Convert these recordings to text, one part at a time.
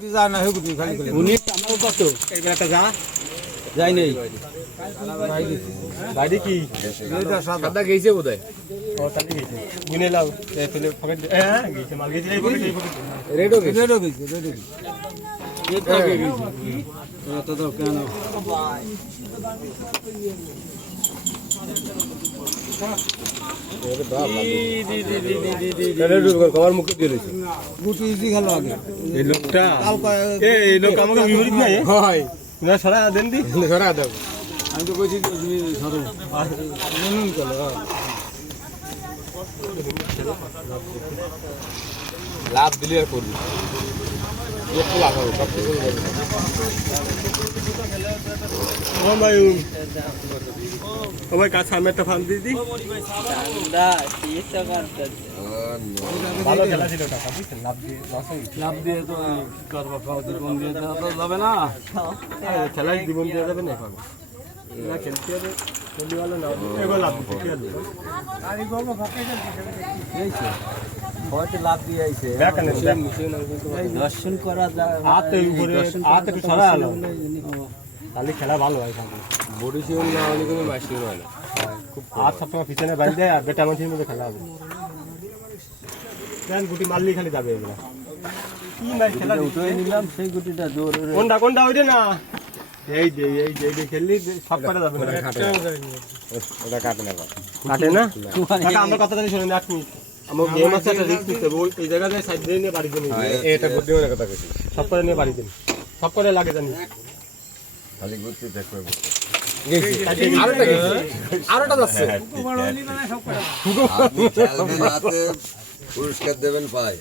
গুটি যা না হে গুটি খালি করে 19 আমার কত এইবার একটা যা যাই নেই বাইরে কি এইটা সাদা সাদা গেছে বোধহয় ও তাহলে গেছে গুনে লাও তাহলে পকেট হ্যাঁ গেছে মাল গেছে এই পকেট রেডও গেছে রেডো গেছে রেডো গেছে এটা গেছে তো তো কেন কবার মুখে দিয়ে দিয়েছে গুটি ইজি খেলো আগে এই লোকটা কালকা এই লোক আমাকে বিপরীত নাই হয় না সরা দেন দি সরা দাও আমি তো কইছি তুমি ধরো নুন চলো লাভ দিলে আর করবি একটু লাভ হবে সব কিছু ও ভাই ও ভাই কাছে আমি একটা ফান দিয়ে দি ভালো খেলা ছিল টাকা বুঝছেন লাভ দিয়ে লস হয়ে গেছে। লাভ দিয়ে তো কি করবো খাও জীবন দিয়ে তো যাবে না খেলায় জীবন দিয়ে যাবে না এখন না খেলতে হবে খেলি ভালো না এবার লাভ দিতে কি হবে এইছে হয়তো লাভ দিয়ে আইছে ব্যাক আনে এই দর্শন করা যায় হাতে উপরে হাতে একটু সরা আলো তাহলে খেলা ভালো হয় সামনে বডি শিউন না হলে কোনো মাসি হয় না খুব হাত সবসময় পিছনে বাইরে দেয় আর বেটা মানুষের মধ্যে খেলা হবে দেন গুটি মারলেই খালি যাবে এগুলা কি ম্যাচ খেলা উঠে নিলাম সেই গুটিটা জোর কোনটা কোনটা ওইটা না এই যে খেললি সব কাটা যাবে না ওটা কাটে না কাটে না কাকা আমরা কথা জানি শুনুন এক মিনিট আমার গেম আছে একটা রিস্ক নিতে হবে এই জায়গাতে সাইড দিয়ে নিয়ে বাড়ি দিন এটা বুদ্ধিমানের কথা কইছি সব করে নিয়ে বাড়ি দিন সব করে লাগে জানি খালি ঘুরতে দেখবে আরেকটা গেছে আরেকটা যাচ্ছে আপনি খেলবেন হাতে পুরস্কার দেবেন পায়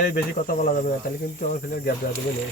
এই বেশি কথা বলা যাবে না তাহলে কিন্তু আমার ছেলে গ্যাপ দেওয়া দেবে না